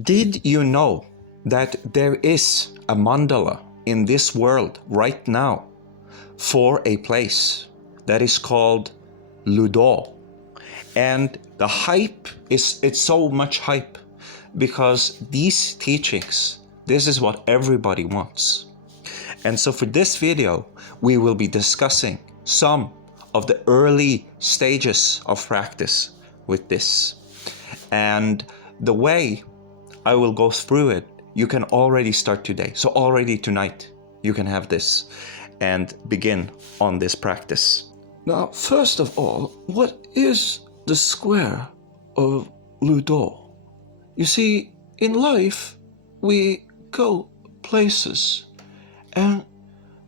Did you know that there is a mandala in this world right now for a place that is called Ludo? And the hype it's so much hype because these teachings, this is what everybody wants. And so for this video, we will be discussing some of the early stages of practice with this. And the way I will go through it, you can already start today. So already tonight, you can have this and begin on this practice. Now, first of all, what is the square of Ludo? You see, in life, we go places, and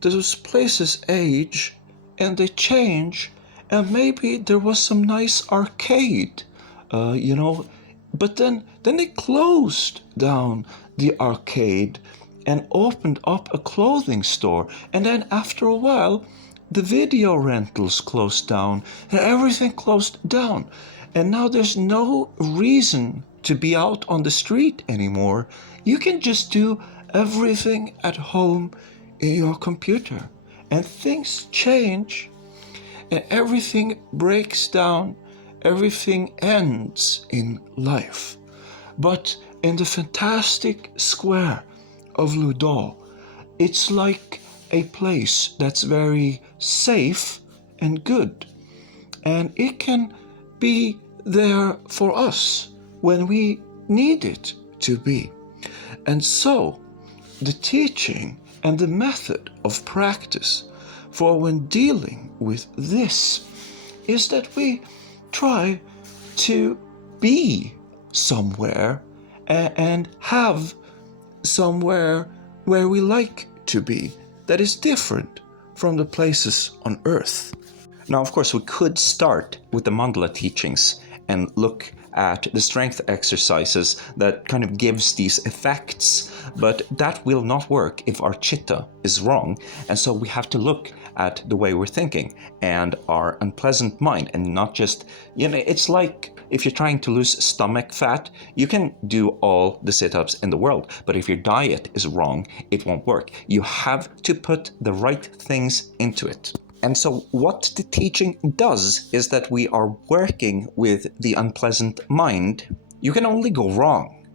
those places age, and they change, and maybe there was some nice arcade, but then they closed down the arcade and opened up a clothing store, and then after a while, the video rentals closed down and everything closed down. And now there's no reason to be out on the street anymore. You can just do everything at home in your computer. And things change and everything breaks down. Everything ends in life. But in the fantastic square of Ludo, it's like a place that's very safe and good, and it can be there for us when we need it to be. And so the teaching and the method of practice for when dealing with this is that we try to be somewhere and have somewhere where we like to be that is different from the places on earth. Now, of course, we could start with the mandala teachings and look at the strength exercises that kind of gives these effects, but that will not work if our chitta is wrong. And so we have to look at the way we're thinking and our unpleasant mind, and not just, it's like if you're trying to lose stomach fat, you can do all the sit-ups in the world, but if your diet is wrong, it won't work. You have to put the right things into it. And so what the teaching does is that we are working with the unpleasant mind. You can only go wrong.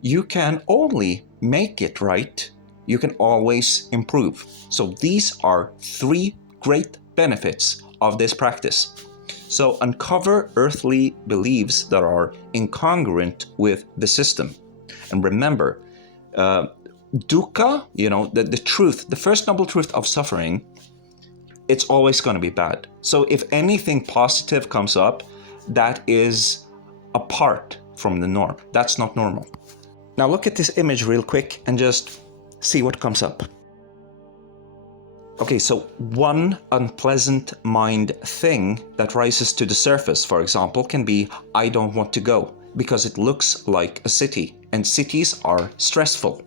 You can only make it right. You can always improve. So these are 3 great benefits of this practice. So uncover earthly beliefs that are incongruent with the system. And remember, dukkha, the truth, the first noble truth of suffering, it's always going to be bad. So if anything positive comes up, that is apart from the norm. That's not normal. Now look at this image real quick and just see what comes up. Okay, so one unpleasant mind thing that rises to the surface, for example, can be, I don't want to go, because it looks like a city, and cities are stressful.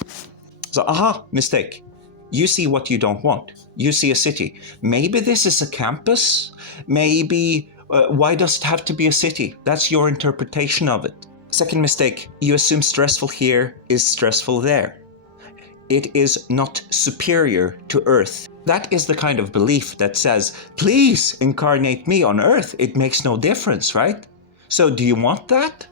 So, mistake. You see what you don't want. You see a city. Maybe this is a campus. Maybe, why does it have to be a city? That's your interpretation of it. Second mistake, you assume stressful here is stressful there. It is not superior to Earth. That is the kind of belief that says, please incarnate me on Earth. It makes no difference, right? So do you want that?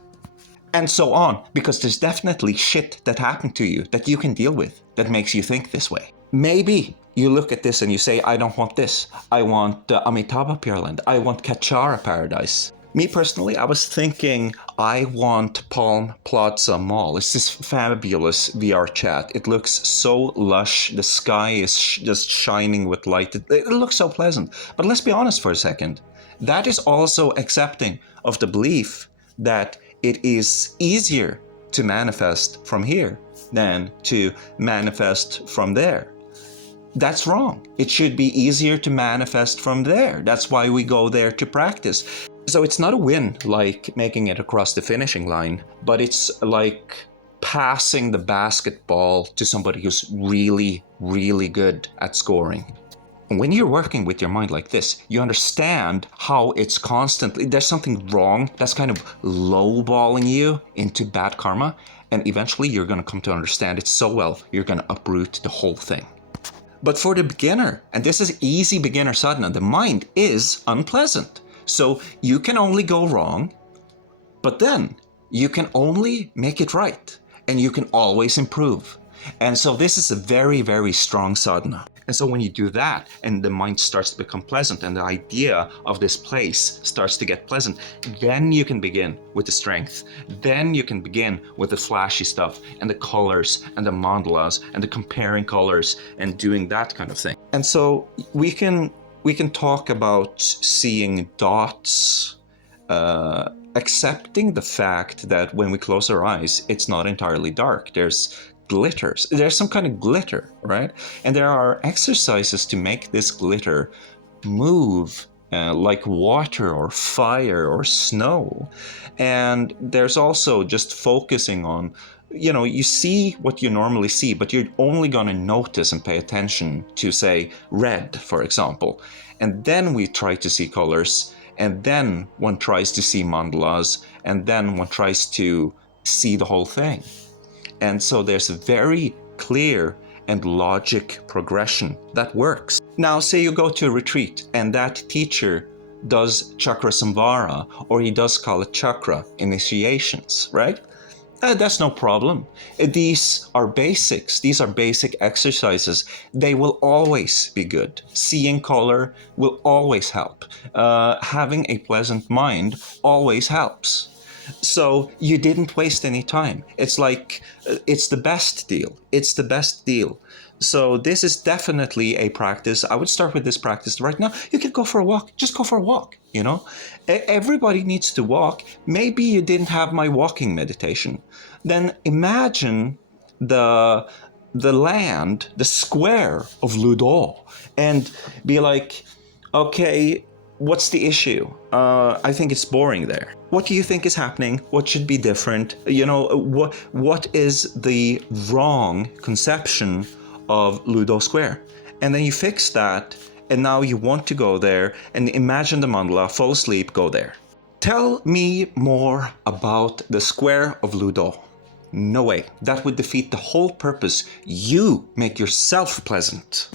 And so on, because there's definitely shit that happened to you that you can deal with that makes you think this way. Maybe you look at this and you say, I don't want this. I want Amitabha Pure Land. I want Kachara Paradise. Me personally, I was thinking, I want Palm Plaza Mall. It's this fabulous VR chat. It looks so lush. The sky is just shining with light. It looks so pleasant. But let's be honest for a second. That is also accepting of the belief that it is easier to manifest from here than to manifest from there. That's wrong. It should be easier to manifest from there. That's why we go there to practice. So it's not a win like making it across the finishing line, but it's like passing the basketball to somebody who's really, really good at scoring. When you're working with your mind like this, you understand how it's constantly, there's something wrong that's kind of lowballing you into bad karma. And eventually you're going to come to understand it so well, you're going to uproot the whole thing. But for the beginner, and this is easy beginner sadhana, the mind is unpleasant. So you can only go wrong, but then you can only make it right. And you can always improve. And so this is a very, very strong sadhana. And so when you do that and the mind starts to become pleasant and the idea of this place starts to get pleasant, then you can begin with the strength. Then you can begin with the flashy stuff and the colors and the mandalas and the comparing colors and doing that kind of thing. And so we can talk about seeing dots, accepting the fact that when we close our eyes, it's not entirely dark. There's glitters. There's some kind of glitter, right? And there are exercises to make this glitter move like water or fire or snow. And there's also just focusing on, you see what you normally see, but you're only going to notice and pay attention to, say, red, for example. And then we try to see colors, and then one tries to see mandalas, and then one tries to see the whole thing. And so there's a very clear and logic progression that works. Now, say you go to a retreat and that teacher does CHAKRASAMVARA or he does KALACHAKRA initiations, right? That's no problem. These are basics. These are basic exercises. They will always be good. Seeing color will always help. Having a pleasant mind always helps. So you didn't waste any time. It's like, it's the best deal. It's the best deal. So this is definitely a practice. I would start with this practice right now. You could go for a walk. Just go for a walk, Everybody needs to walk. Maybe you didn't have my walking meditation. Then imagine the land, the square of Ludo, and be like, okay, what's the issue? I think it's boring there. What do you think is happening? What should be different? What is the wrong conception of Ludo Square? And then you fix that, and now you want to go there and imagine the mandala, fall asleep, go there. Tell me more about the square of Ludo. No way. That would defeat the whole purpose. You make yourself pleasant.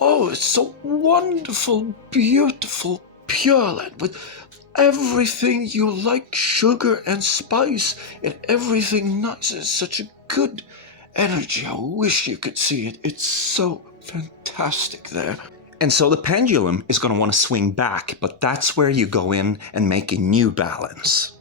Oh, it's so wonderful, beautiful, pure land with everything you like, sugar and spice and everything nice. It's such a good energy. I wish you could see it. It's so fantastic there. And so the pendulum is going to want to swing back, but that's where you go in and make a new balance.